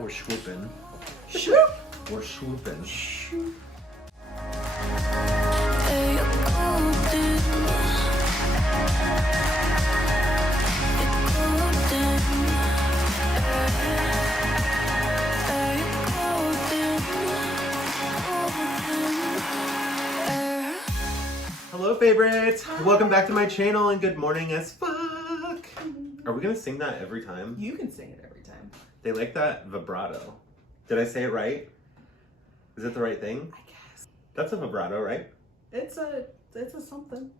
Or swooping. Shoop. Or swooping. Shoop. Hello favorites! Hi. Welcome back to my channel and good morning as fuck! Are we gonna sing that every time? You can sing it every time. They like that vibrato. Did I say it right? Is it the right thing? I guess. That's a vibrato, right? It's a something.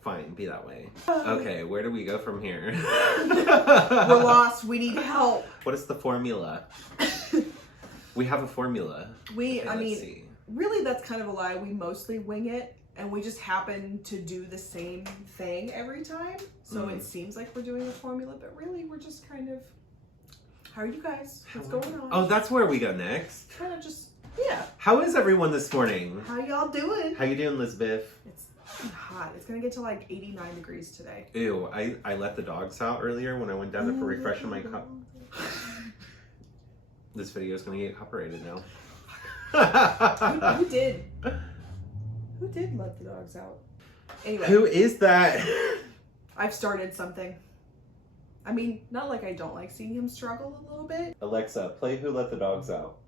Fine, be that way. Okay, where do we go from here? We're lost, we need help. What is the formula? We have a formula. I mean, really that's kind of a lie. We mostly wing it and we just happen to do the same thing every time. So it seems like we're doing a formula, but really we're just kind of, how are you guys? What's going on? Oh, that's where we go next. Kind of just, yeah. How is everyone this morning? How y'all doing? How you doing, Lisbeth? It's hot. It's gonna get to like 89 degrees today. Ew, I let the dogs out earlier when I went down there for refreshing my cup. This video is gonna get copyrighted now. Who did? Who did let the dogs out? Anyway. Who is that? I've started something. I mean, not like I don't like seeing him struggle a little bit. Alexa, play Who Let the Dogs Out.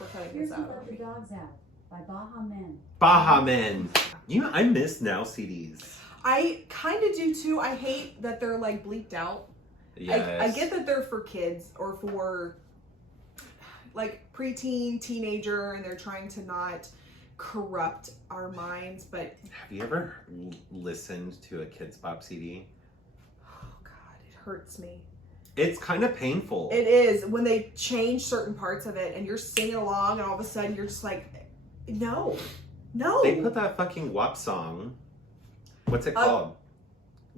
We're cutting Here's this Who out. Let the Dogs Out by Baha Men. Baha Men. You know, I miss Now CDs. I kind of do too. I hate that they're like bleeped out. Yes. I get that they're for kids or for like preteen, teenager, and they're trying to not corrupt our minds, but... Have you ever listened to a Kids Bop CD? Oh God, it hurts me. It's kind of painful. It is, when they change certain parts of it and you're singing along and all of a sudden you're just like, no. They put that fucking WAP song. What's it called?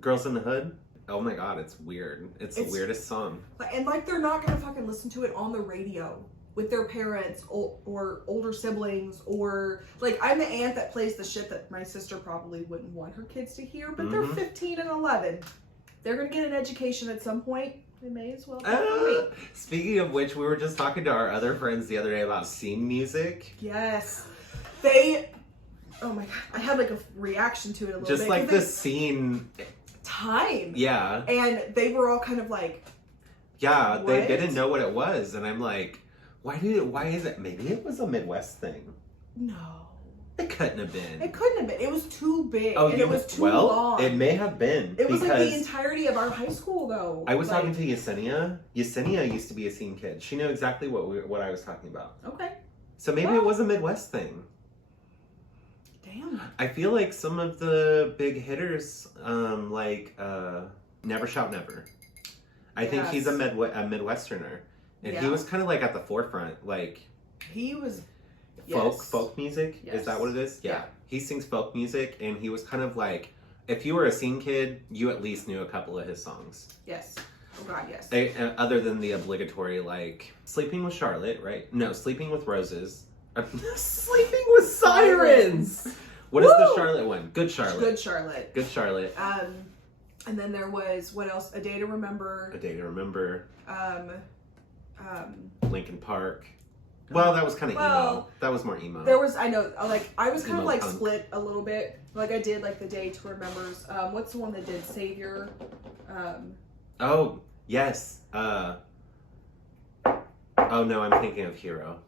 Girls in the Hood? Oh my God, it's weird. It's the weirdest song. And like they're not gonna fucking listen to it on the radio with their parents or older siblings, or like I'm the aunt that plays the shit that my sister probably wouldn't want her kids to hear, but they're 15 and 11. They're gonna get an education at some point. They may as well. Speaking of which, we were just talking to our other friends the other day about scene music. Yes. Oh my God, I had like a reaction to it a little bit. Just like the scene time. Yeah. And they were all kind of like, yeah, what? They didn't know what it was. And I'm like, why is it? Maybe it was a Midwest thing. No. It couldn't have been. It couldn't have been. It was too big. Oh, and it was too long. It may have been. It was like the entirety of our high school though. I was talking to Yesenia. Yesenia used to be a scene kid. She knew exactly what I was talking about. Okay. So maybe it was a Midwest thing. Damn. I feel like some of the big hitters, Never Shout Never. I think he's a Midwesterner. And he was kind of like at the forefront. Like, he was folk music. Yes. Is that what it is? Yeah. He sings folk music, and he was kind of like, if you were a scene kid, you at least knew a couple of his songs. Yes. Oh God, yes. Other than the obligatory, like, Sleeping with Charlotte, right? No, Sleeping with Roses. Sleeping with Sirens! What is the Charlotte one? Good Charlotte. Good Charlotte. Good Charlotte. And then there was, what else? A Day to Remember. A Day to Remember. Linkin Park. Well, that was kind of emo. That was more emo. There was, I know, like, I was kind of like punk. split a little bit. Like I did like the Day to Remembers. What's the one that did Savior? Oh, yes. Oh no, I'm thinking of Hero.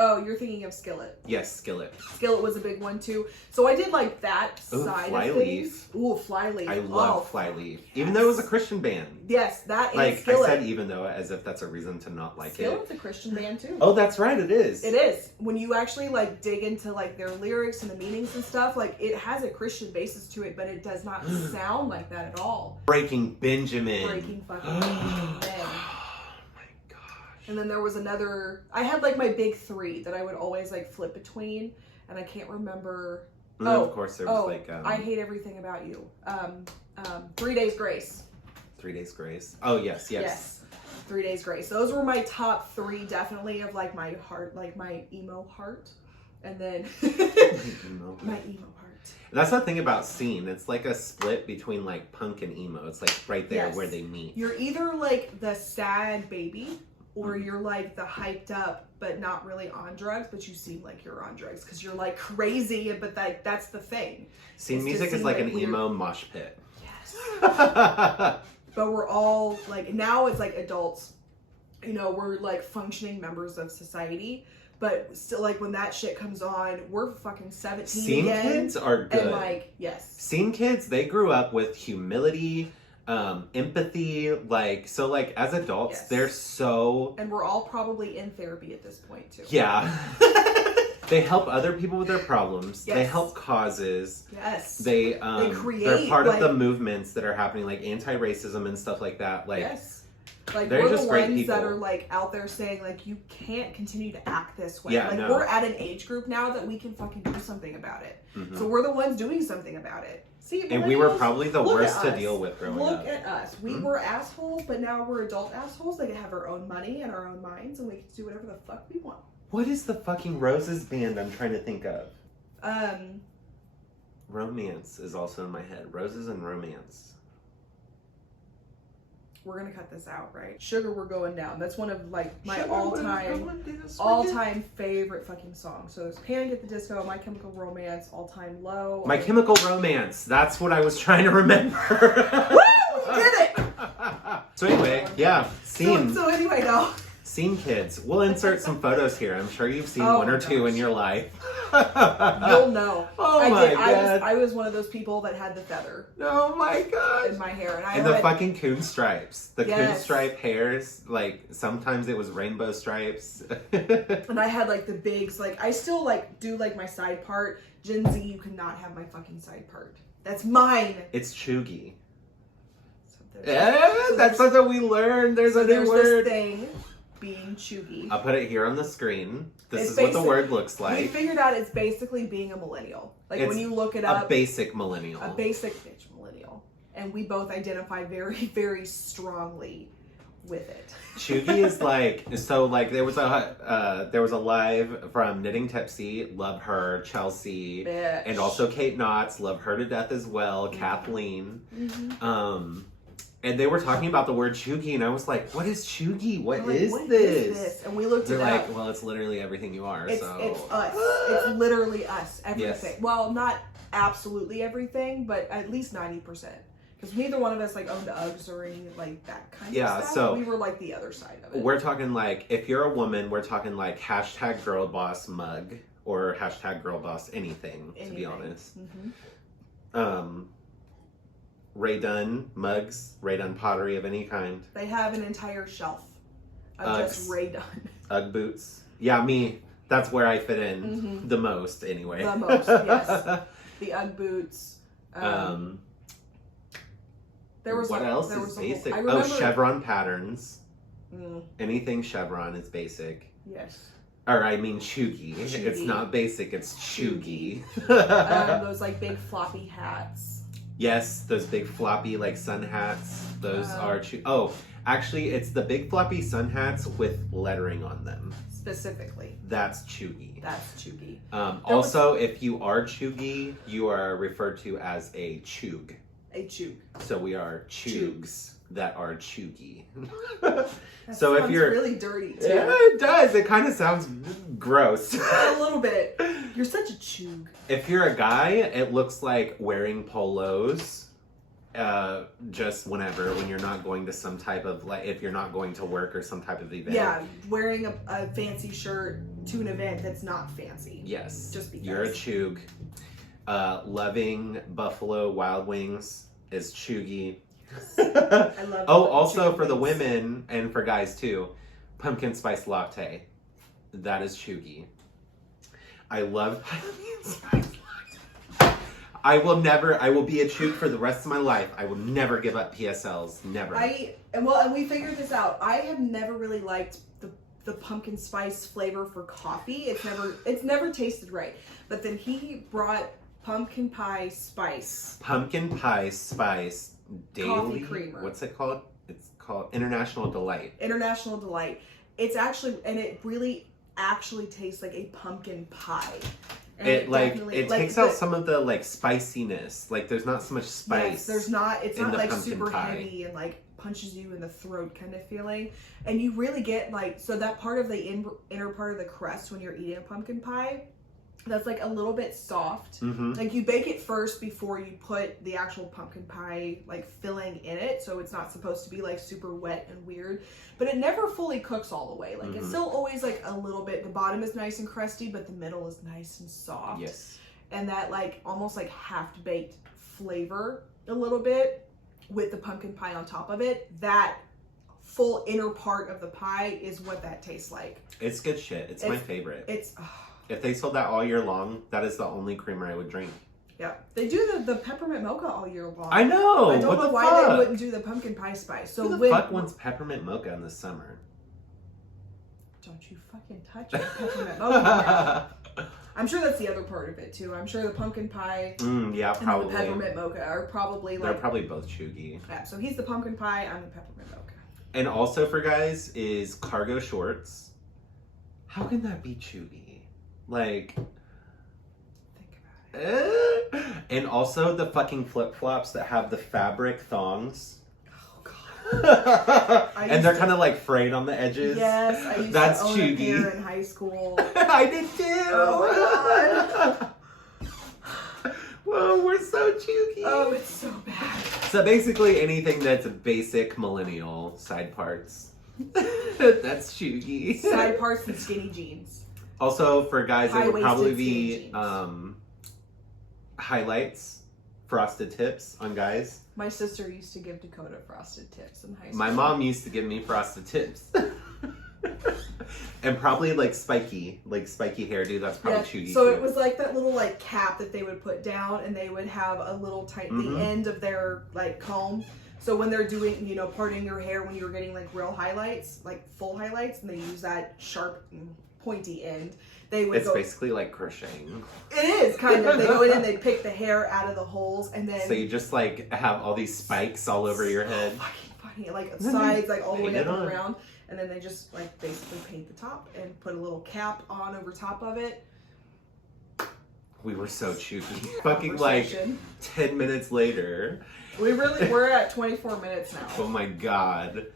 Oh, you're thinking of Skillet. Yes, Skillet. Skillet was a big one too. So I did like that side of things. Ooh, Flyleaf. I love Flyleaf. Yes. Even though it was a Christian band. Yes, that and like Skillet. I said even though, as if that's a reason to not like Skillet's a Christian band too. Oh, that's right, it is. It is. When you actually like dig into like their lyrics and the meanings and stuff, like it has a Christian basis to it, but it does not sound like that at all. Breaking Benjamin. Breaking fucking Benjamin. And then there was another, I had like my big three that I would always like flip between, and I can't remember. Of course there was I Hate Everything About You. 3 Days Grace. 3 Days Grace. Oh, yes. 3 Days Grace. Those were my top three, definitely, of like my heart, like my emo heart. And then my emo heart. That's the thing about scene. It's like a split between like punk and emo. It's like right there Yes. where they meet. You're either like the sad baby, or you're like the hyped up but not really on drugs, but you seem like you're on drugs because you're like crazy. But that's the thing. Scene It's to music is seem like like an weird. emo mosh pit. Yes. But we're all like, now it's like adults, you know, we're like functioning members of society. But still, like, when that shit comes on, we're fucking 17 Scene again. kids are good. And like, yes. Scene kids, they grew up with humility, empathy, like, so like as adults, Yes. they're so... And we're all probably in therapy at this point too. Yeah. They help other people with their problems. Yes. They help causes. Yes. They create, they're part like, of the movements that are happening, like anti-racism and stuff like that. Like, yes. Like, they're we're just the great ones that people. are like out there saying like, you can't continue to act this way. Yeah, like, no. we're at an age group now that we can fucking do something about it. mhm. So we're the ones doing something about it. See, And we were millennials, probably the look worst at to us. deal with growing Look up. at us. We Mhm. were assholes, but now we're adult assholes. Like, have our own money and our own minds, and we can do whatever the fuck we want. What is the fucking Roses band I'm trying to think of? Um, Romance is also in my head. Roses and Romance. we're gonna cut this out, right? Sugar, we're going down. That's one of like my Sugar, all-time favorite fucking songs. So there's Panic at the Disco, My Chemical Romance, All Time Low. My Chemical Romance. That's what I was trying to remember. Woo! We did it! So anyway, yeah, scene. So anyway, no. Scene kids. We'll insert some photos here. I'm sure you've seen Oh one my or two in gosh. your life. You'll know. Oh I my did. god. I was one of those people that had the feather Oh my god. in my hair, and I And the had, fucking coon stripes. The coon Yes. stripe hairs. Like, sometimes it was rainbow stripes. and I had like the bigs. Like, I still like do like my side part. Gen Z, you cannot have my fucking side part. That's mine. It's chuggy. So there's- Yeah, so that's there's- something we learned. There's a new there's word. this thing being chuggy. I'll put it here on the screen. This It's is what the basic- word looks We like. figured out it's basically being a millennial. Like, It's when you look it A up, basic millennial. a basic bitch millennial. And we both identify very, very strongly with it. Chuggy is like, so like there was a live from Knitting Tipsy, love her, Chelsea, Bitch. and also Kate Knotts, love her to death as well, Kathleen. Mhm. And they were talking about the word chuggy, and I was like, what is chuggy? We're like, what is "What this? this?" And we looked They're it like, up. well, it's literally everything you are, It's so. us. It's literally us. Everything. Yes. Well, not absolutely everything, but at least 90%. Because neither one of us like owned Uggs or any like that kind Yeah, of stuff. so- We were like the other side of it. We're talking like, if you're a woman, we're talking like hashtag girl boss mug, or hashtag girl boss anything, to be honest. Mhm. Ray Dunn mugs, Ray Dunn pottery of any kind. They have an entire shelf of Uggs. just Ray Dunn. Ugg boots. Yeah, me. That's where I fit in Mhm. the most, anyway. The most, yes. The Ugg boots. There was what a, else there is was a whole- basic? I Oh, remember, chevron patterns. Mm, Anything chevron is basic. yes. Or I mean chuggy. Chuggy. It's not basic, it's chuggy. Those like big floppy hats. Yes, those big floppy like sun hats. Those are oh, actually it's the big floppy sun hats with lettering on them. Specifically. That's chuggy. That's chuggy. Also, if you are chuggy, you are referred to as a chug. A chug. So we are chugs that are chuggy. That So if sounds you're really dirty too. Yeah, it does. It kind of sounds gross. A little bit. You're such a chug. If you're a guy, it looks like wearing polos. Just whenever, when you're not going to some type of, like, if you're not going to work or some type of event. Yeah, wearing a fancy shirt to an event that's not fancy. Yes. Just because. You're a chug. Loving Buffalo Wild Wings is chuggy. I love Oh, the also chug for the wings. women and for guys too, pumpkin spice latte. That is chuggy. I love pumpkin spice latte. I will be a chug for the rest of my life. I will never give up PSLs. Never. And we figured this out. I have never really liked the pumpkin spice flavor for coffee. It's never tasted right. But then he brought pumpkin pie spice. Pumpkin pie spice daily. Coffee creamer. What's it called? It's called International Delight. International Delight. It's actually, and it really actually tastes like a pumpkin pie. And it takes out some of the like spiciness. Like there's not so much spice. Yes, there's not. It's not like pumpkin super pie. heavy and like punches you in the throat kind of feeling. And you really get like, so that part of the inner part of the crust when you're eating a pumpkin pie, that's like a little bit soft. Like you bake it first before you put the actual pumpkin pie like filling in it, so it's not supposed to be like super wet and weird, but it never fully cooks all the way. Like it's still always like a little bit, the bottom is nice and crusty, but the middle is nice and soft. Yes. And that like almost like half-baked flavor a little bit with the pumpkin pie on top of it, that full inner part of the pie is what that tastes like. It's good shit. It's my favorite. It's if they sold that all year long, that is the only creamer I would drink. yeah, they do the peppermint mocha all year long. I know. I don't know why they wouldn't do the pumpkin pie spice. So who the fuck wants peppermint mocha in the summer? Don't you fucking touch the peppermint mocha now. I'm sure that's the other part of it too. I'm sure the pumpkin pie yeah, probably. and the peppermint mocha are probably like... They're probably both chuggy. Yeah, so he's the pumpkin pie, I'm the peppermint mocha. And also for guys is cargo shorts. How can that be chuggy? Like... Think about it. And also the fucking flip-flops that have the fabric thongs. Oh god. And they're kind of like frayed on the edges. Yes, I used That's to own chuggy. a pair in high school. I did too. Oh my god. Whoa, we're so chuggy. Oh, it's so bad. So basically anything that's a basic millennial side parts. That's chuggy. Side parts and skinny jeans. Also for guys, it would probably High-waisted be skinny jeans. highlights, frosted tips on guys. My sister used to give Dakota frosted tips in high school. My mom used to give me frosted tips. And probably like spiky hairdo. That's probably chuggy so too. it was like that little like cap that they would put down, and they would have a little tight the end of their like comb. So when they're doing, you know, parting your hair when you were getting like real highlights, like full highlights, and they use that sharp pointy end, they would It's basically like crocheting. It is kind of. They go in and they pick the hair out of the holes, and then So you just like have all these spikes all over your head. fucking funny, like sides, like all the way Paint up it and on. around, and then they just like basically paint the top and put a little cap on over top of it. We were so chuggy. Fucking like 10 minutes later. We're at 24 minutes now. Oh my god.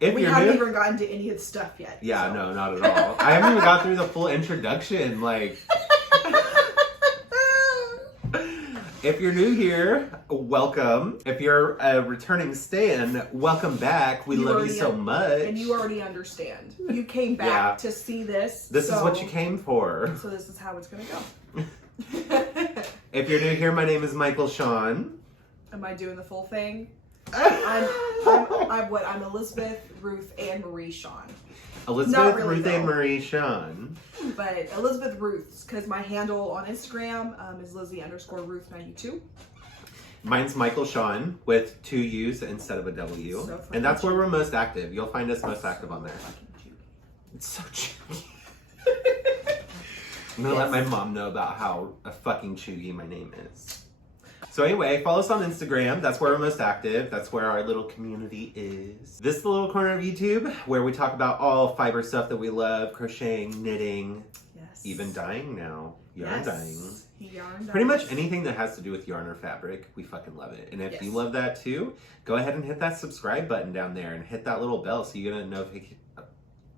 If We you're haven't new, even gotten to any of the stuff yet. yeah, so. no, not at all. I haven't even got through the full introduction. Like, if you're new here, welcome. If you're a returning stan, welcome back. We love you so much. And you already understand. You came back to see this. This is what you came for. So this is how it's gonna go. If you're new here, my name is Michael Shawn. Am I doing the full thing? I'm Elizabeth, Ruth, Ann Marie Shawn. Elizabeth, really, Ruth, Ann though. Marie, Shawn. But Elizabeth Ruth's, because my handle on Instagram is Lizzie_Ruth92. Mine's Michael Shawn with 2 U's instead of a W. So And that's where we're most active. You'll find us most active on there. Fucking cute. It's so chuggy. I'm gonna let my mom know about how a fucking chuggy my name is. So anyway, follow us on Instagram. That's where we're most active. That's where our little community is. This is the little corner of YouTube where we talk about all fiber stuff that we love. Crocheting, knitting, Yes. even dyeing now. Yarn dyeing. Yarn Pretty much dyes. anything that has to do with yarn or fabric, we fucking love it. And if Yes. you love that too, go ahead and hit that subscribe button down there and hit that little bell so you get a notification.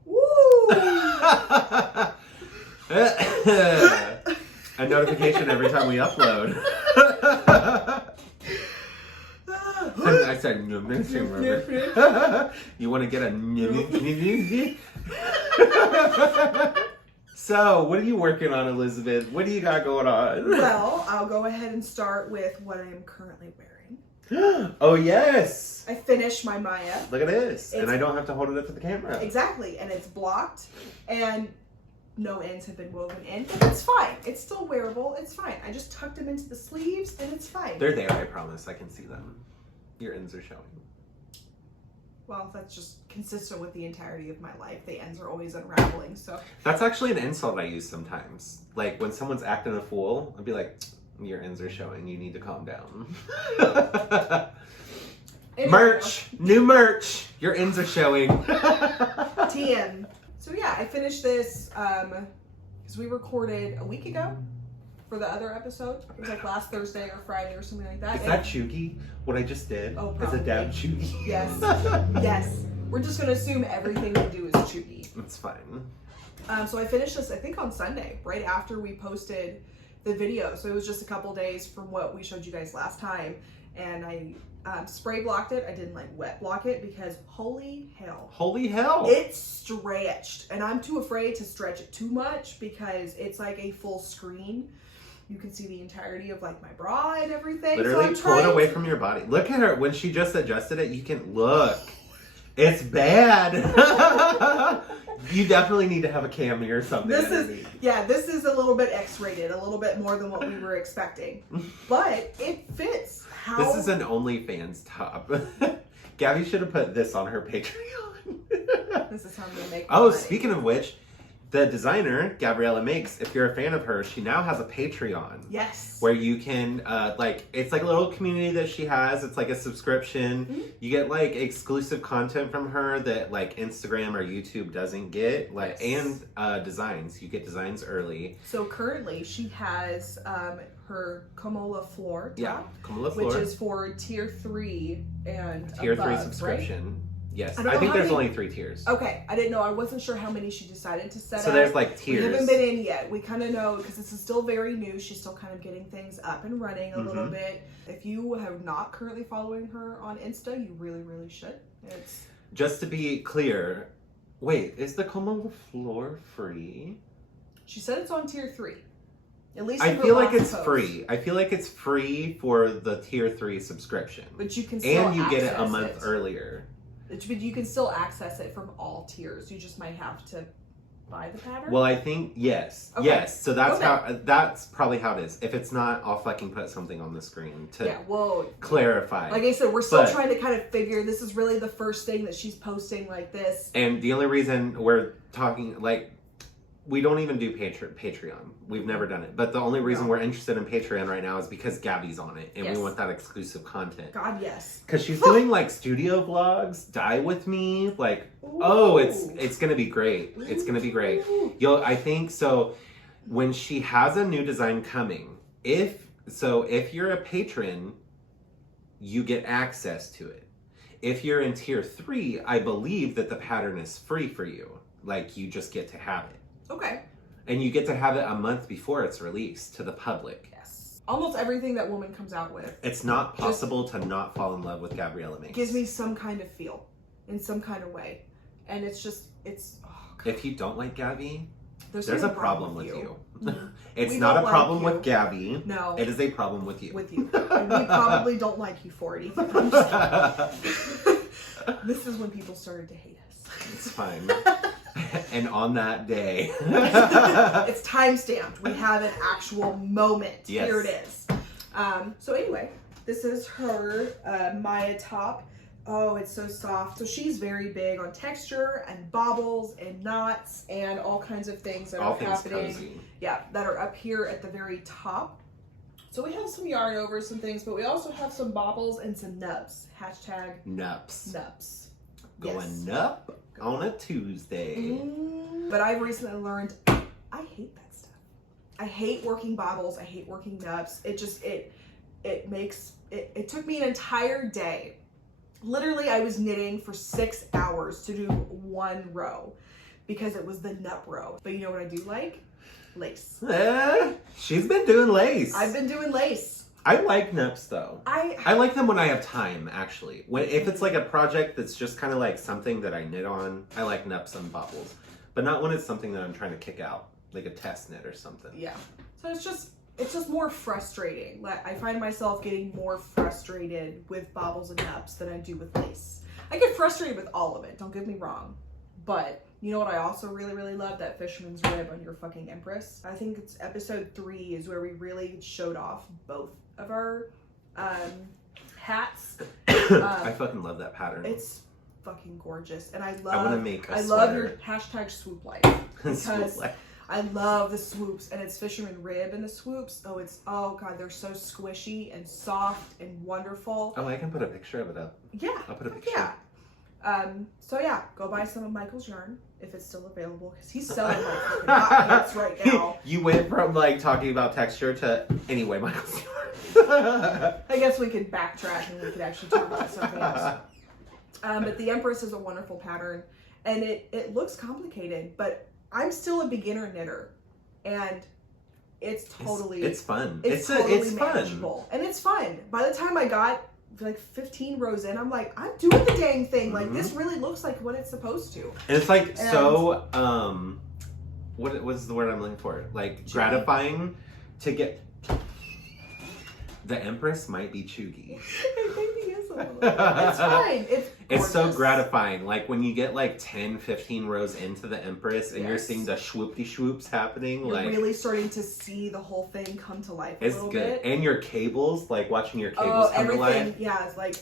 Woo! A notification every time we upload. I said, you want to get a So, what are you working on, Elizabeth? What do you got going on? Well, I'll go ahead and start with what I am currently wearing. Oh, yes. I finished my Maya. Look at this. And It's- I don't have to hold it up to the camera. Exactly, and it's blocked, and no ends have been woven in, but it's fine. It's still wearable. It's fine. I just tucked them into the sleeves, and it's fine. They're there, I promise. I can see them. Your ends are showing. Well, that's just consistent with the entirety of my life. The ends are always unraveling, so. That's actually an insult I use sometimes. Like, when someone's acting a fool, I'll be like, your ends are showing. You need to calm down. Merch! New merch! Your ends are showing. TM. So yeah, I finished this because we recorded a week ago. for the other episode. It was like last Thursday or Friday or something like that. Is that chuggy? What I just did? Oh, Is a dab chuggy? Yes. Yes. We're just going to assume everything we do is chuggy. It's fine. So I finished this, I think, on Sunday, right after we posted the video. So it was just a couple days from what we showed you guys last time. And I spray blocked it. I didn't like wet block it because holy hell. Holy hell. It stretched. And I'm too afraid to stretch it too much because it's like a full screen. You can see the entirety of like my bra and everything. Literally so pull it away from your body. Look at her. When she just adjusted it, you can look. It's bad. You definitely need to have a cami or something. This is a little bit X-rated, a little bit more than what we were expecting. But it fits. This is an OnlyFans top. Gabby should have put this on her Patreon. This is how I'm going to make Oh, money. speaking of which, the designer, Gabriella Makes, if you're a fan of her, she now has a Patreon. Yes. Where you can, it's like a little community that she has. It's like a subscription. Mm-hmm. You get, like, exclusive content from her that, like, Instagram or YouTube doesn't get. Like, Yes. And designs. You get designs early. So currently she has her Comola Floor top, Yeah, Kamala which Floor. is for tier 3 and Tier 3 above, subscription. Right? Yes. I don't I know think how there's many- only 3 tiers. Okay, I didn't know. I wasn't sure how many she decided to set up. So there's, like, tiers. We haven't been in yet. We kind of know because this is still very new. She's still kind of getting things up and running a little bit. If you have not currently following her on Insta, you really, really should. It's Just to be clear, wait, is the Kamala Floor free? She said it's on tier 3. At least I in her feel like last it's post. free. I feel like it's free for the tier 3 subscription. But you can still And you get it a access month earlier. But you can still access it from all tiers. You just might have to buy the pattern. Well, I think yes. Okay. Yes. So that's Okay. that's probably how it is. If it's not, I'll fucking put something on the screen to yeah, well, clarify. like I said, we're still But- trying to kind of figure. This is really the first thing that she's posting like this. And the only reason we're talking, like, we don't even do Patreon. We've never done it. But the only reason No. we're interested in Patreon right now is because Gabby's on it. And Yes. we want that exclusive content. God, yes. Because she's doing, like, studio vlogs, die with me. Like, oh, it's going to be great. It's going to be great. I think, so when she has a new design coming, if you're a patron, you get access to it. If you're in tier 3, I believe that the pattern is free for you. Like, you just get to have it. Okay. And you get to have it a month before it's released to the public. Yes. Almost everything that woman comes out with It's not possible to not fall in love with Gabriella Makes. gives me some kind of feel in some kind of way. And it's just, oh God. If you don't like Gabby, there's a something wrong problem with you. Mhm. It's We not don't a problem like you. with Gabby. No. It is a problem with you. With you. And we probably don't like you for it either. I'm just kidding. This is when people started to hate us. It's fine. And on that day. It's time stamped. We have an actual moment. Yes. Here it is. So anyway, this is her Maya top. Oh, it's so soft. So she's very big on texture and bobbles and knots and all kinds of things that All are things happening. cozy. Yeah, that are up here at the very top. So we have some yarn over some things, but we also have some bobbles and some nubs. Hashtag Nups. nubs. Going up on a Tuesday. But I've recently learned I hate that stuff. I hate working bobbles. I hate working nubs. It just, it took me an entire day. Literally, I was knitting for 6 hours to do one row because it was the nub row. But you know what I do like? Lace. She's been doing lace. I've been doing lace. I like nups though. I I like them when I have time, actually. If it's like a project that's just kind of like something that I knit on, I like nups and bobbles. But not when it's something that I'm trying to kick out, like a test knit or something. Yeah. So it's just more frustrating. Like I find myself getting more frustrated with bobbles and nubs than I do with lace. I get frustrated with all of it, don't get me wrong. But you know what I also really, really love? That fisherman's rib on your fucking Empress. I think it's episode 3 is where we really showed off both of our hats. I fucking love that pattern. It's fucking gorgeous. And I I want to love make a I love your sweater. hashtag swoop light. Swoop Because light. I love the swoops, and it's fisherman rib in the swoops. Oh god, they're so squishy and soft and wonderful. Oh, I can put a picture of it up. Yeah. I'll put a picture. Yeah. So yeah, go buy some of Michael's yarn if it's still available because he's selling like fucking hot pants right now. You went from like talking about texture to anyway, Michael's yarn. I guess we could backtrack and we could actually talk about something else. But the Empress is a wonderful pattern, and it looks complicated, but I'm still a beginner knitter, and it's totally it's fun. It's manageable, fun. and it's fun. By the time I got like 15 rows in, I'm like, I'm doing the dang thing. Like this really looks like what it's supposed to. And it's like so what's the word I'm looking for? Like gratifying to get. The Empress might be chuggy. It maybe is a little. It's fine. It's so gratifying. Like when you get like 10, 15 rows into the Empress and you're seeing the swoopty swoops happening. You're like really starting to see the whole thing come to life a it's little good. bit. And your cables, like watching your cables come to life. Yeah, it's like,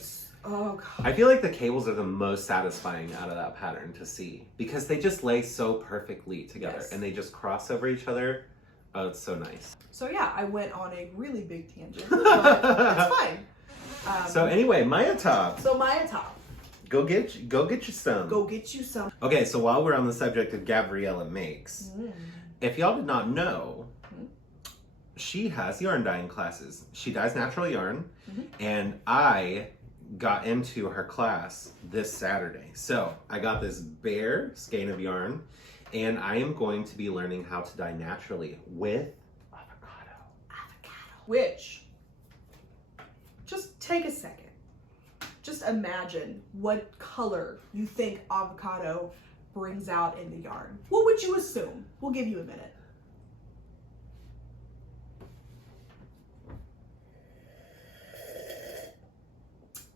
oh god. I feel like the cables are the most satisfying out of that pattern to see because they just lay so perfectly together and they just cross over each other. Oh, it's so nice. So yeah, I went on a really big tangent, but it's fine. So anyway, Maya top. So Maya top. Go get you some. Go get you some. Okay, so while we're on the subject of Gabriella Makes, if y'all did not know, she has yarn dyeing classes. She dyes natural yarn, and I got into her class this Saturday. So I got this bare skein of yarn, and I am going to be learning how to dye naturally with avocado. Which, just take a second. Just imagine what color you think avocado brings out in the yarn. What would you assume? We'll give you a minute.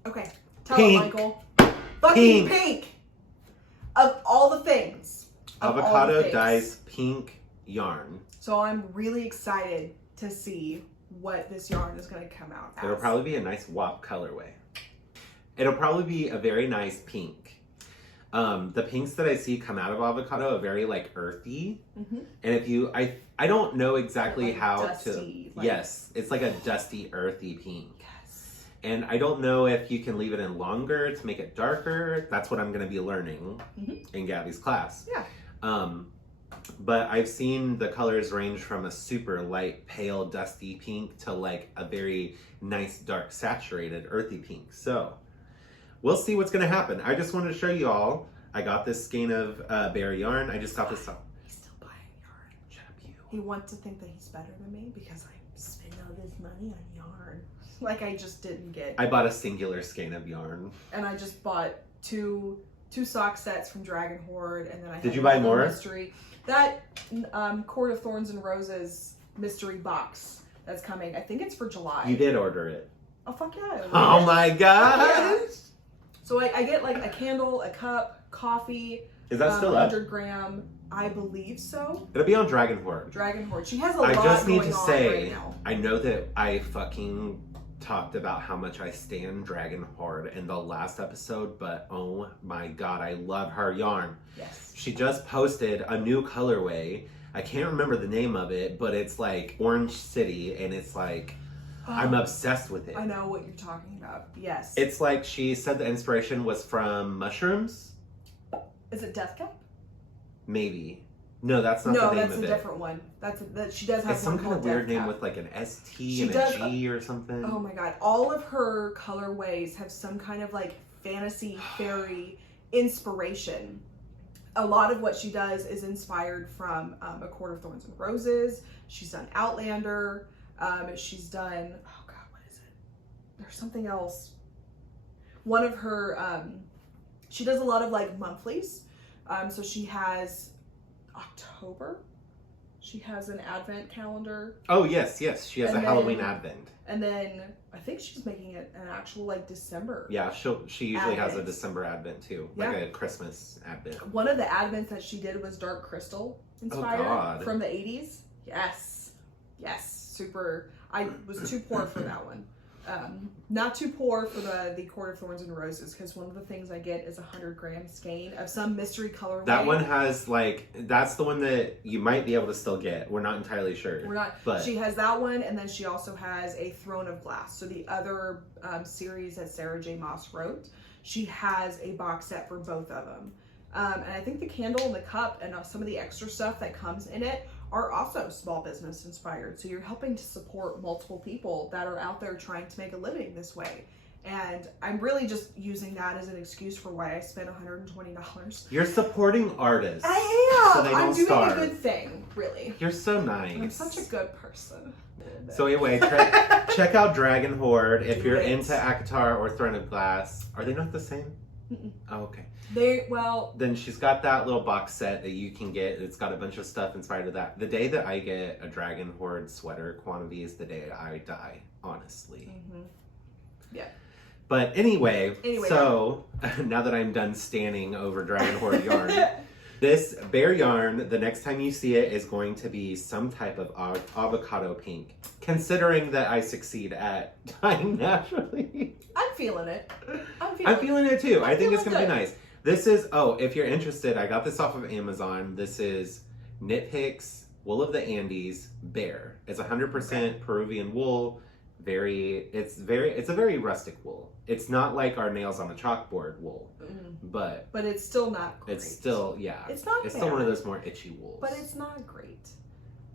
Okay, tell Pink. it, Michael. Fucking pink. Of all the things. Avocado dyes pink yarn. So I'm really excited to see what this yarn is going to come out as. It'll probably be a nice WAP colorway. It'll probably be a very nice pink. The pinks that I see come out of avocado are very like earthy. And if you, I don't know exactly like how dusty, to, yes, it's like a dusty, earthy pink. Yes. And I don't know if you can leave it in longer to make it darker. That's what I'm going to be learning in Gabby's class. Yeah. But I've seen the colors range from a super light, pale, dusty pink to like a very nice, dark, saturated, earthy pink. So we'll see what's gonna happen. I just wanted to show you all. I got this skein of bare yarn. I just got this. He's still buying yarn. Shut up, you. He wants to think that he's better than me because I spend all this money on yarn. Like I just didn't get. I bought a singular skein of yarn. And I just bought two sock sets from Dragon Hoard, and then I. Did you buy more? Mystery. That Court of Thorns and Roses mystery box that's coming. I think it's for July. You did order it. Oh fuck yeah! Oh my gosh! Yeah. So I get like a candle, a cup, coffee. Is that still up? 100 gram. I believe so. It'll be on Dragon Hoard. Dragon Hoard. She has a lot I just need going to on say, right now. I know that I fucking talked about how much I stand Dragon Hoard in the last episode, but oh my god, I love her yarn. Yes. She just posted a new colorway. I can't remember the name of it, but it's like Orange City, and it's like, I'm obsessed with it. I know what you're talking about. Yes. It's like she said the inspiration was from mushrooms. Is it Death Cap? Maybe. No, that's not the name of it. No, that's a different one. That she does have it's some one kind of called weird Death name Cap. with like an ST and a G or something. Oh my god. All of her colorways have some kind of like fantasy fairy inspiration. A lot of what she does is inspired from A Court of Thorns and Roses. She's done Outlander. She's done, oh god, what is it? There's something else. One of her, she does a lot of like monthlies. So she has October. She has an Advent calendar. Oh yes, yes. She has a Halloween Advent. And then I think she's making it an actual like December. Yeah, she usually has a Advent. December Advent too, Yeah. like a Christmas Advent. One of the Advents that she did was Dark Crystal inspired from the 80s. Yes, super. I was too poor for that one. Not too poor for the Court of Thorns and Roses, because one of the things I get is 100 gram skein of some mystery colorway. That one has like, that's the one that you might be able to still get. We're not entirely sure. We're not. But she has that one, and then she also has a Throne of Glass. So the other series that Sarah J. Maas wrote, she has a box set for both of them. And I think the candle and the cup and some of the extra stuff that comes in it are also small business inspired. So you're helping to support multiple people that are out there trying to make a living this way. And I'm really just using that as an excuse for why I spent $120. You're supporting artists. I am. So they don't I'm doing starve. a good thing, really. You're so nice. I'm such a good person. So anyway, check out Dragon Hoard if Do you're it. into ACOTAR or Throne of Glass. Are they not the same? Mm-mm. Oh, okay. Then she's got that little box set that you can get. It's got a bunch of stuff inspired of that. The day that I get a Dragon Hoard sweater quantity is the day I die, honestly. Mm-hmm. Yeah. But anyway, so now that I'm done standing over Dragon Hoard yarn, this bear yarn, the next time you see it, is going to be some type of avocado pink. Considering that I succeed at dyeing naturally. I'm feeling it. I'm feeling it too. I think it's feeling going to be good. nice. This is, if you're interested, I got this off of Amazon. This is Knit Wool of the Andes Bear. It's 100% Peruvian wool. It's a very rustic wool. It's not like our nails on a chalkboard wool, but it's still not great. it's still, yeah. It's not It's bad, still one of those more itchy wools. but it's not great.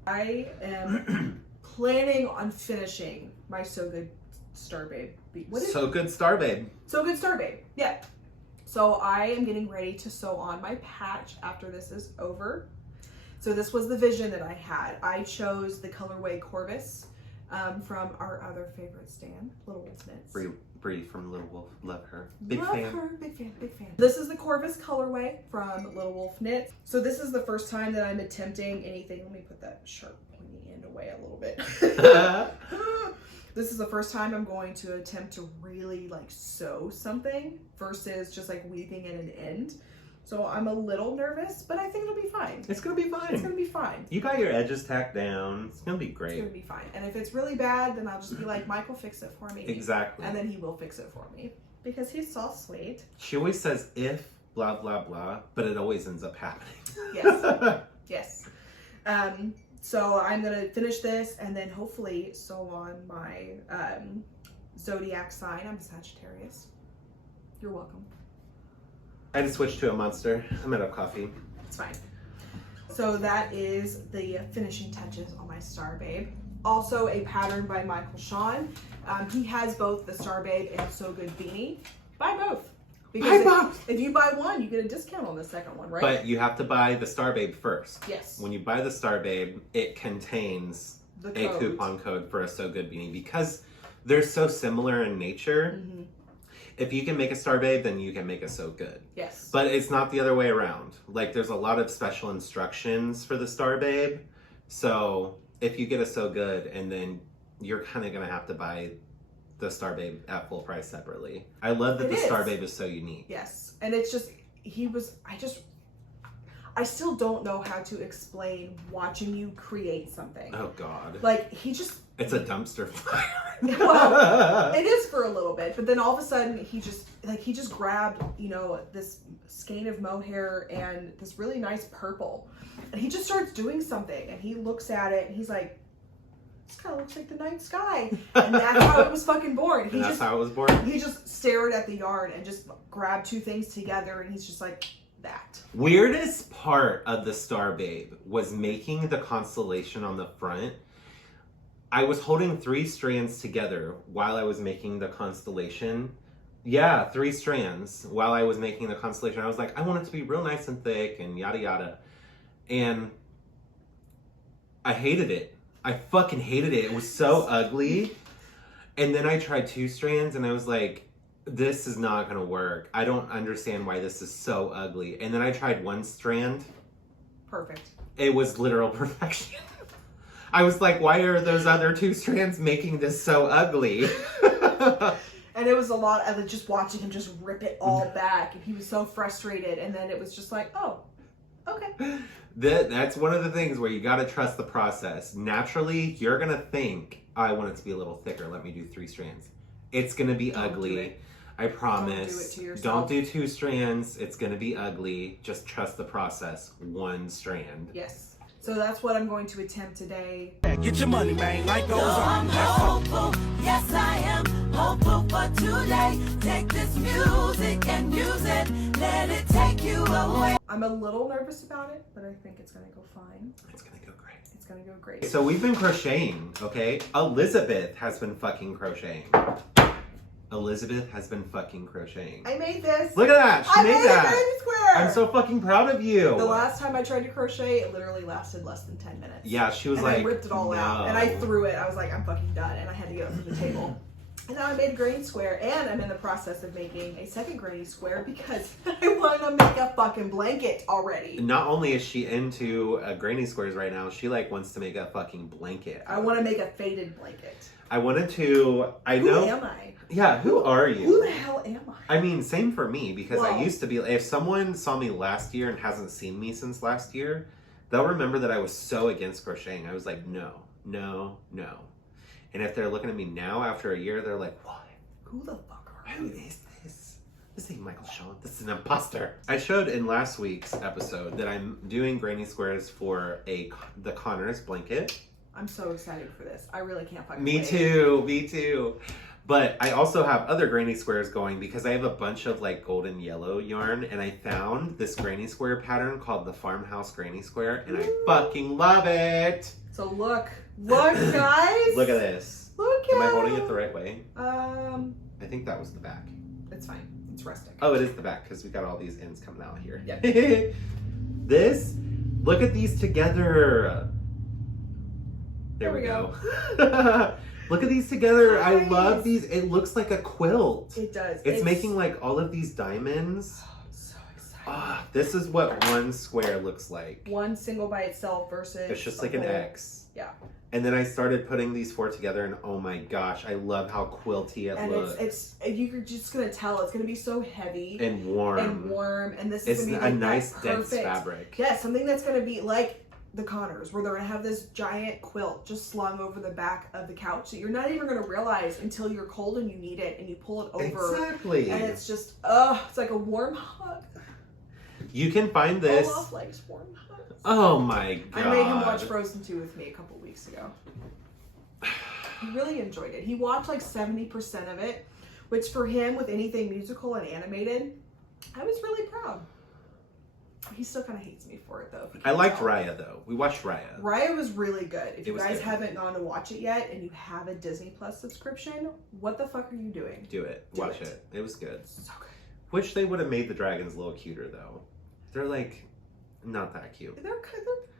I am planning on finishing my So Good Star Babe. So Good Star Babe. So Good Star Babe. Yeah. So I am getting ready to sew on my patch after this is over. So this was the vision that I had. I chose the colorway Corvus from our other favorite stand, Little Wolf Knits. Bree from Little Wolf. Love her. Big Love fan. her. Big fan. Big fan. This is the Corvus colorway from Little Wolf Knits. So this is the first time that I'm attempting anything. Let me put that sharp pointy end away a little bit. This is the first time I'm going to attempt to really like sew something versus just like weaving at an end. So I'm a little nervous, but I think it'll be fine. It's going to be fine. It's going to be fine. You got your edges tacked down. It's going to be It's great. going to be fine. And if it's really bad, then I'll just be like, Michael, fix it for me. Exactly. And then he will fix it for me. Because he's so sweet. She always says if blah blah blah, but it always ends up happening. Yes. Yes. So I'm gonna finish this and then hopefully sew on my zodiac sign. I'm a Sagittarius. You're welcome. I had to switch to a monster. I'm out of coffee. It's fine. So that is the finishing touches on my Star Babe. Also a pattern by Shawn. He has both the Star Babe and So Good beanie. Buy both. Because if you buy one, you get a discount on the second one, right? But you have to buy the Star Babe first. Yes. When you buy the Star Babe, it contains a coupon code for a So Good beanie because they're so similar in nature. Mm-hmm. If you can make a Star Babe, then you can make a So Good. Yes. But it's not the other way around. Like there's a lot of special instructions for the Star Babe. So if you get a So Good and then you're kind of going to have to buy the Star Babe at full price separately. I love that the Star Babe is so unique. Yes. And it's just, I still don't know how to explain watching you create something. Oh God. Like it's a dumpster fire. Well, it is for a little bit, but then all of a sudden he just grabbed, this skein of mohair and this really nice purple. And he just starts doing something and he looks at it and he's like, this kind of looks like the night sky. And that's how it was fucking born. That's how it was born? He just stared at the yarn and just grabbed two things together and he's just like, that. Weirdest part of the Star Babe was making the constellation on the front. I was holding 3 strands together while I was making the constellation. Yeah, 3 strands while I was making the constellation. I was like, I want it to be real nice and thick and yada yada. And I hated it. I fucking hated it. It was so ugly. And then I tried 2 strands and I was like, this is not gonna work. I don't understand why this is so ugly. And then I tried 1 strand. Perfect. It was literal perfection. I was like, why are those other 2 strands making this so ugly? And it was a lot of just watching him just rip it all back. And he was so frustrated. And then it was just like, oh, okay. That's one of the things where you gotta trust the process. Naturally, you're gonna think, I want it to be a little thicker. Let me do 3 strands. It's gonna be ugly. I promise. Don't do it to yourself. Don't do 2 strands. It's gonna be ugly. Just trust the process. 1 strand. Yes. So that's what I'm going to attempt today. Get your money, man. Life goes on. I'm hopeful. Yes, I am hopeful for today. Take this music and use it. Let it take you away. I'm a little nervous about it, but I think it's gonna go fine. It's gonna go great. It's gonna go great. So we've been crocheting, okay? Elizabeth has been fucking crocheting. Elizabeth has been fucking crocheting. I made this. Look at that. She I made made that. a granny square. I'm so fucking proud of you. The last time I tried to crochet, it literally lasted less than 10 minutes. Yeah, she was and like, I ripped it all out, no. and I threw it. I was like, I'm fucking done, and I had to get it from the table. And now I made a granny square, and I'm in the process of making a second granny square because I want to make a fucking blanket already. Not only is she into granny squares right now, she like wants to make a fucking blanket. I want to make a faded blanket. I wanted to. Who am I? Yeah, who are you? Who the hell am I? I mean, same for me because Well, I used to be. If someone saw me last year and hasn't seen me since last year, they'll remember that I was so against crocheting. I was like, no, no, no. And if they're looking at me now after a year, they're like, what? Who the fuck are Who you? is this? This ain't Michael Shawn. This is an imposter. I showed in last week's episode that I'm doing granny squares for the Connors blanket. I'm so excited for this. I really can't fucking Me wait. too, me too. But I also have other granny squares going because I have a bunch of like golden yellow yarn, and I found this granny square pattern called the Farmhouse Granny Square, and I fucking love it. So look, guys. Look at this. Look at Am I holding it the right way? I I think that was the back. It's fine. It's rustic. Oh, it is the back because we got all these ends coming out here. Yeah. This, look at these together. There we go. Look at these together. I love Nice. these. It looks like a quilt. It does. It's making like all of these diamonds. I'm so excited. Ah, this is what one square looks like. One single by itself versus. It's just a like an whole- X. Yeah. And then I started putting these four together, and oh my gosh, I love how quilty it And looks. it's you're just gonna tell it's gonna be so heavy And warm. and this It's is gonna be a like nice that dense perfect. fabric. Yeah, something that's gonna be like the Connors, where they're gonna have this giant quilt just slung over the back of the couch that you're not even gonna realize until you're cold and you need it, and you pull it over. Exactly. And it's just, it's like a warm hug. You can find this. Olaf likes warm hugs. Oh my god. I made him watch Frozen 2 with me a couple weeks ago. He really enjoyed it. He watched like 70% of it, which for him, with anything musical and animated, I was really proud. He still kind of hates me for it though. if you I can liked tell. Raya though. We watched Raya. Raya was really good. If It you was guys good. haven't gone to watch it yet and you have a Disney Plus subscription, what the fuck are you doing? Do it. Do Watch it. it. It was good. So good. Wish they would have made the dragons a little cuter though. They're like not that cute. They're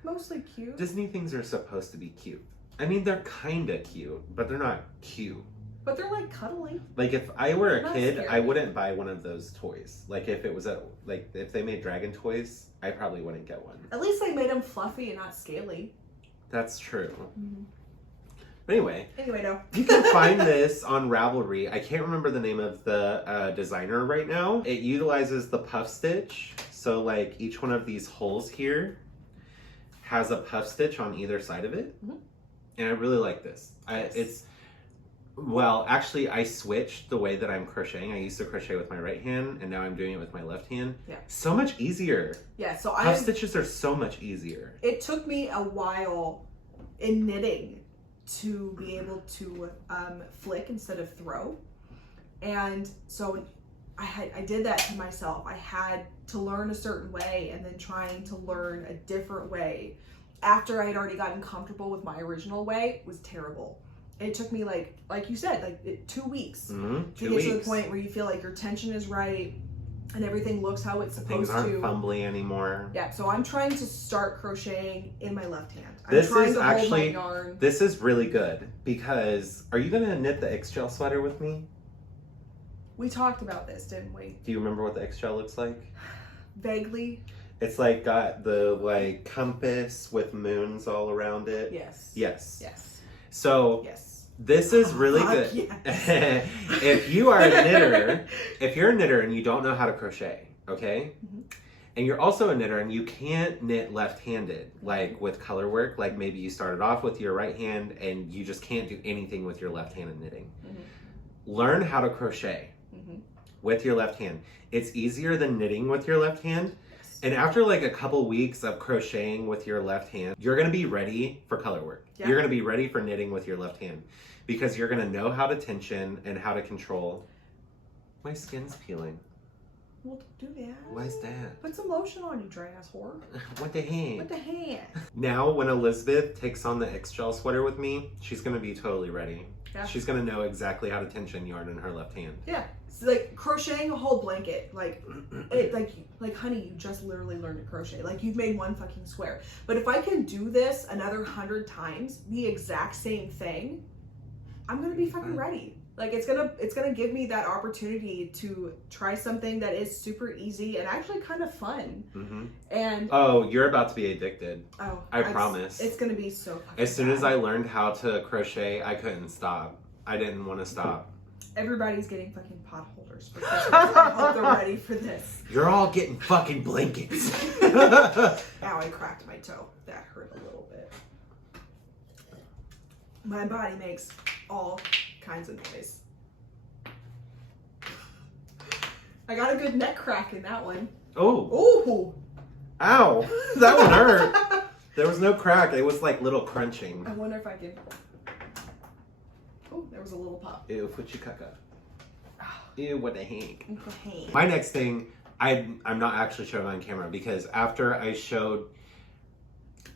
mostly cute. Disney things are supposed to be cute. I mean, they're kinda cute, but they're not cute. But they're like cuddly. Like if I were a Not kid, scary. I wouldn't buy one of those toys. Like if it was if they made dragon toys, I probably wouldn't get one. At least they made them fluffy and not scaly. That's true. Mhm. But anyway, Anyway, no. you can find this on Ravelry. I can't remember the name of the designer right now. It utilizes the puff stitch. So like each one of these holes here has a puff stitch on either side of it. Mhm. And I really like this. Yes. Well, actually, I switched the way that I'm crocheting. I used to crochet with my right hand, and now I'm doing it with my left hand. Yeah. So much easier. Yeah, so Puff stitches are so much easier. it took me a while in knitting to be able to flick instead of throw. And so I did that to myself. I had to learn a certain way and then trying to learn a different way after I had already gotten comfortable with my original way was terrible. And it took me like you said, 2 weeks Mm-hmm. to get to the point where you feel like your tension is right and everything looks how it's Things supposed aren't to. fumbly anymore. Yeah, so I'm trying to start crocheting in my left hand. I'm This trying is to hold my actually- yarn. This is really good because are you gonna knit the IXCHEL sweater with me? We talked about this, didn't we? Do you remember what the IXCHEL looks like? Vaguely. It's like got the like compass with moons all around it. Yes. Yes. Yes. So Yes. this is really Fuck good. yes. If you are a knitter, if you're a knitter and you don't know how to crochet, okay? Mhm. And you're also a knitter and you can't knit left-handed, like with color work, like maybe you started off with your right hand and you just can't do anything with your left-handed knitting. Mhm. Learn how to crochet Mhm. with your left hand. It's easier than knitting with your left hand And after like a couple weeks of crocheting with your left hand, you're going to be ready for color work. Yeah. You're going to be ready for knitting with your left hand because you're going to know how to tension and how to control. My skin's peeling. Well, do that. Why is that? Put some lotion on, you dry ass whore. What the heck? What the heck? Now, when Elizabeth takes on the IXCHEL sweater with me, she's going to be totally ready. Yeah. She's going to know exactly how to tension yarn in her left hand. Yeah. It's like crocheting a whole blanket. Like, like, honey, you just literally learned to crochet. Like, you've made one fucking square. But if I can do this another 100 times, the exact same thing, I'm going to be fucking ready. Like, it's gonna give me that opportunity to try something that is super easy and actually kind of fun. Mm-hmm. And oh, you're about to be addicted. Oh, I promise. It's gonna be so fucking As soon as I learned how to crochet, I couldn't stop. I didn't want to stop. Everybody's getting fucking pot holders for Christmas. I hope they're ready for this. You're all getting fucking blankets. Ow, I cracked my toe. That hurt a little bit. My body makes all kinds of noise. I got a good neck crack in that one. Oh. Ooh. Ow. That one hurt. There was no crack. It was like little crunching. I wonder if I can. Oh, there was a little pop. Ew, fuchikaka. Ew, what the heck. Okay. My next thing, I'm not actually showing on camera because after I showed,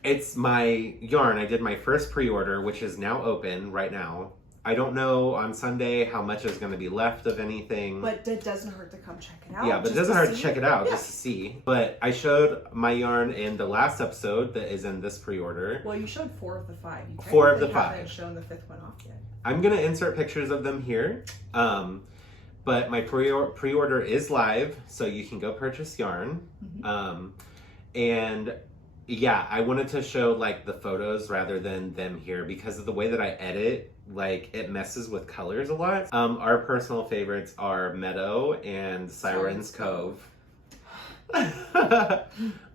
it's my yarn. I did my first pre-order, which is now open right now. I don't know on Sunday how much is going to be left of anything. But it doesn't hurt to come check it out. Yeah, but it doesn't hurt to check it out just to see. But I showed my yarn in the last episode that is in this pre-order. Well, you showed 4 of the 5. You 4 of the 5. haven't shown the 5th one off yet. I'm going to insert pictures of them here. But my pre-order is live, so you can go purchase yarn. Mm-hmm. And yeah, I wanted to show like the photos rather than them here because of the way that I edit. Like it messes with colors a lot. Our personal favorites are Meadow and Siren's Cove.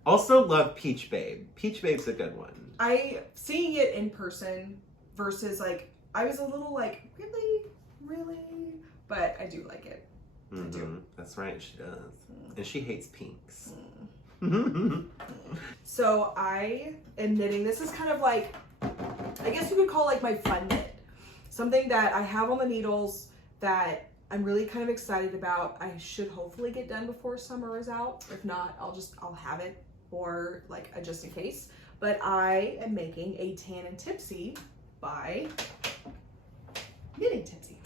Also love Peach Babe. Peach Babe's a good one. Seeing it in person versus like I was a little like really, but I do like it. Mm-hmm. I do. That's right, she does. And she hates pinks. So I am knitting. This is kind of like, I guess you could call like my fun knit. Something that I have on the needles that I'm really kind of excited about. I should hopefully get done before summer is out. If not, I'll have it for like a just in case. But I am making a Tan and Tipsy by Knitting Tipsy.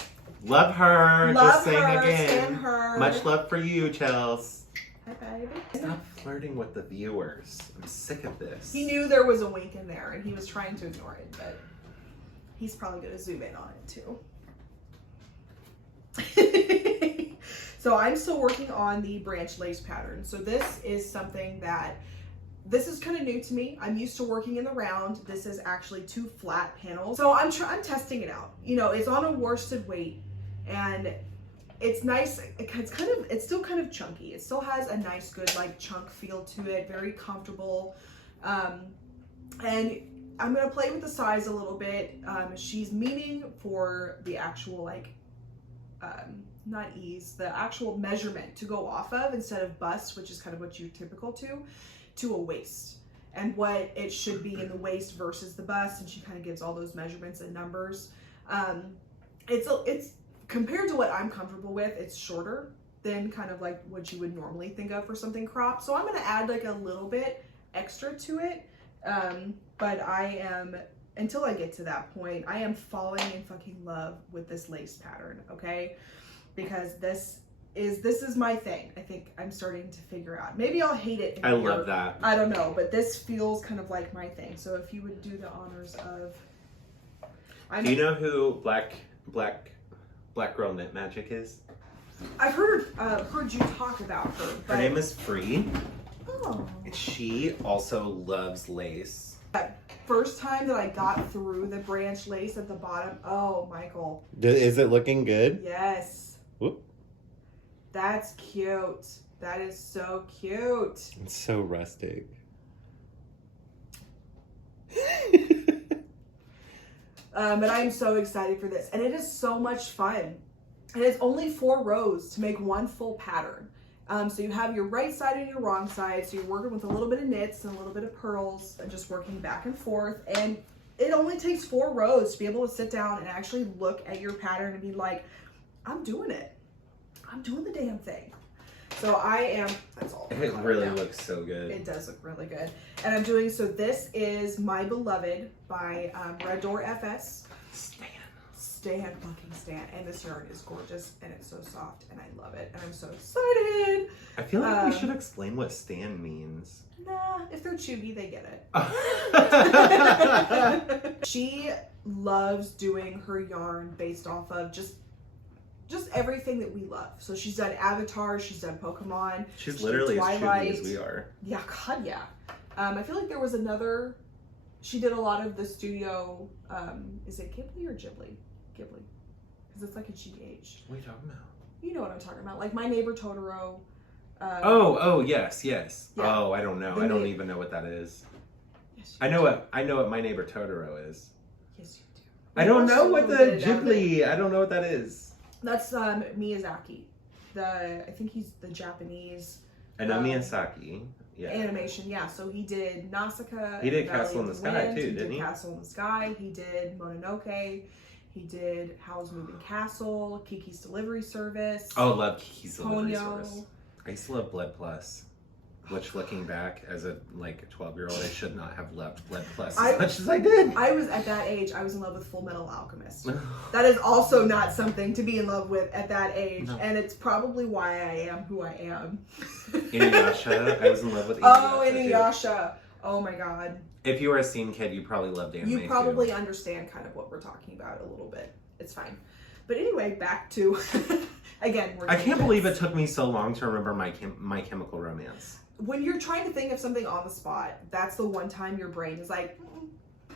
Love her. Love just saying her, again. stand her. Much love for you, Chels. Hi, baby. Stop flirting with the viewers. I'm sick of this. He knew there was a wink in there and he was trying to ignore it, but he's probably going to zoom in on it too. So I'm still working on the branch lace pattern. So this is something that, this is kind of new to me. I'm used to working in the round. This is actually 2 flat panels. So I'm testing it out. You know, it's on a worsted weight and it's nice. It's still kind of chunky. It still has a nice, good like chunk feel to it. Very comfortable. And I'm gonna play with the size a little bit. She's meaning for the actual like, not ease, the actual measurement to go off of instead of bust, which is kind of what you're typical to a waist. And what it should be in the waist versus the bust. And she kind of gives all those measurements and numbers. It's compared to what I'm comfortable with, it's shorter than kind of like what you would normally think of for something cropped. So I'm gonna add like a little bit extra to it. But I am, until I get to that point, I am falling in fucking love with this lace pattern, okay? Because this is my thing. I think I'm starting to figure out. Maybe I'll hate it. I love that. I don't know, but this feels kind of like my thing. So if you would do the honors of... Do you know who Black Girl Knit Magic is? I've heard you talk about her. But... Her name is Free. Oh. And she also loves lace. That first time that I got through the branch lace at the bottom, oh, Michael. Is it looking good? Yes. Whoop. That's cute. That is so cute. It's so rustic. But I'm so excited for this. And it is so much fun. And it's only 4 rows to make one full pattern. So you have your right side and your wrong side. So you're working with a little bit of knits and a little bit of purls and just working back and forth. And it only takes 4 rows to be able to sit down and actually look at your pattern and be like, I'm doing it. I'm doing the damn thing. So I am, that's all. It really looks so good. It does look really good. And I'm doing, so this is My Beloved by Red Door FS. Stan, fucking Stan. And this yarn is gorgeous and it's so soft and I love it. And I'm so excited. I feel like we should explain what stan means. Nah, if they're chuggy, they get it. She loves doing her yarn based off of just everything that we love. So she's done Avatar, she's done Pokemon. She's literally as chuggy as we are. Yeah, God, yeah. I feel like there was another, she did a lot of the studio, is it Ghibli or Ghibli? Ghibli. Because it's like a GH. What are you talking about? You know what I'm talking about. Like My Neighbor Totoro. Oh, yes. Yeah. Oh, I don't know. I don't even know what that is. Yes, I know what My Neighbor Totoro is. Yes, you do. I don't know what the Ghibli. I don't know what that is. That's Miyazaki. I think he's the Japanese. I know Miyazaki. Yeah. Animation, yeah. So he did Nausicaa. He did Castle in the Sky too, didn't he? He did Castle in the Sky. He did Mononoke. He did Howl's Moving Castle, Kiki's Delivery Service. Oh, love Kiki's Delivery Ponyo. Service. I used to love Blood Plus, which looking back as a 12-year-old, I should not have loved Blood Plus as much as I did. I was at that age, I was in love with Full Metal Alchemist. That is also not something to be in love with at that age, and it's probably why I am who I am. Inuyasha, I was in love with Inuyasha. Oh, Inuyasha. Oh my god. If you were a scene kid, you probably loved anime. You probably understand kind of what we're talking about a little bit. It's fine. But anyway, back to, again, I can't believe it took me so long to remember My Chemical Romance. When you're trying to think of something on the spot, that's the one time your brain is like,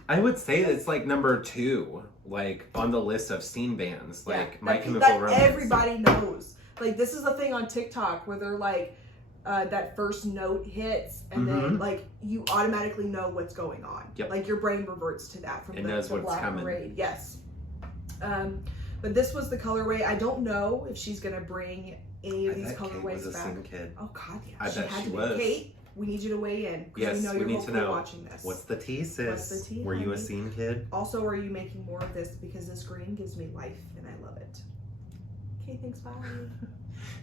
I would say it's like number 2, like on the list of scene bands, like yeah, My Chemical Romance. Everybody knows. Like this is the thing on TikTok where they're like, that first note hits and then like you automatically know what's going on. Yep. Like your brain reverts to that from it the knows what's Black coming. Parade. Yes. But this was the colorway. I don't know if she's gonna bring any of these colorways Kate was a back. scene kid. Oh God, yeah. I bet she was. Kate, we need you to weigh in. Yes, we we need to know. Watching this. What's the tea, sis? What's the tea, Were you a honey? scene kid? Also, are you making more of this because this green gives me life and I love it. Okay, thanks, bye.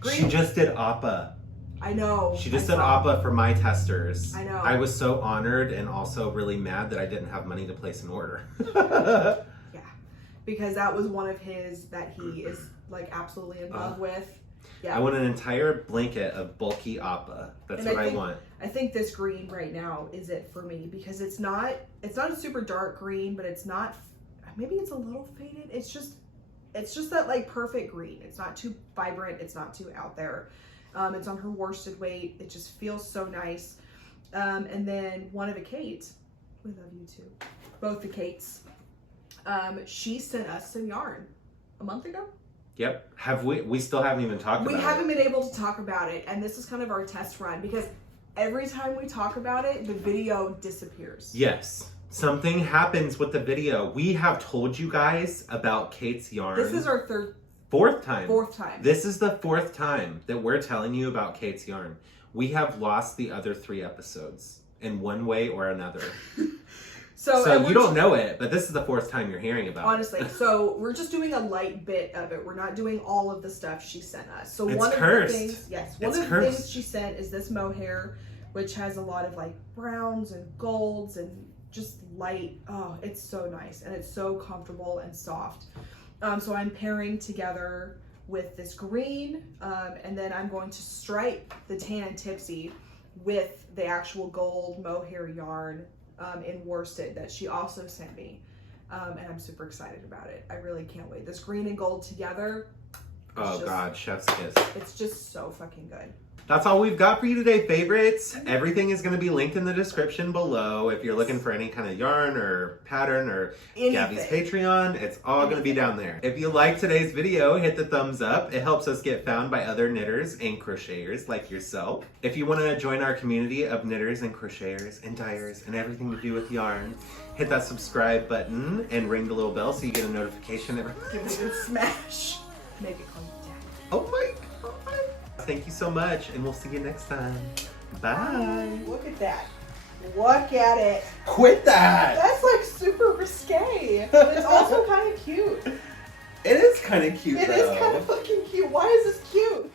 Green. She just did Appa. I know. She just did Appa for my testers. I know. I was so honored and also really mad that I didn't have money to place an order. Yeah, because that was one of his that he is like absolutely in love with. Yeah. I want an entire blanket of bulky Appa. That's what I want. I think this green right now is it for me because it's not a super dark green, but it's not, maybe it's a little faded. It's just that like perfect green. It's not too vibrant. It's not too out there. It's on her worsted weight. It just feels so nice. And then one of the Kate, we love you too. Both the Kates. She sent us some yarn a month ago. Yep. We still haven't even talked about it. We haven't been able to talk about it. And this is kind of our test run because every time we talk about it, the video disappears. Yes. Something happens with the video. We have told you guys about Kate's yarn. This is our fourth time. This is the 4th time that we're telling you about Kate's yarn. We have lost the other 3 episodes in one way or another. So you don't know it, but this is the 4th time you're hearing about honestly, it. So we're just doing a light bit of it. We're not doing all of the stuff she sent us. So it's one cursed. of the things, yes, one of the things she sent is this mohair, which has a lot of like browns and golds and just light. Oh, it's so nice and it's so comfortable and soft. So I'm pairing together with this green, and then I'm going to stripe the tan Tipsy with the actual gold mohair yarn in worsted that she also sent me. And I'm super excited about it. I really can't wait. This green and gold together. Oh God, chef's kiss. It's just so fucking good. That's all we've got for you today, favorites. Everything is going to be linked in the description below. If you're looking for any kind of yarn or pattern or Gabby's Patreon, it's all going to be down there. If you like today's video, hit the thumbs up. It helps us get found by other knitters and crocheters like yourself. If you want to join our community of knitters and crocheters and dyers and everything to do with yarn, hit that subscribe button and ring the little bell so you get a notification every Give it a good smash. Make it come down. Oh my God. thank you so much, and we'll see you next time. Bye. Look at that. Look at it. Quit that. That's like super risque. But it's also kind of cute. It is kind of cute, It though. is kind of fucking cute. Why is this cute?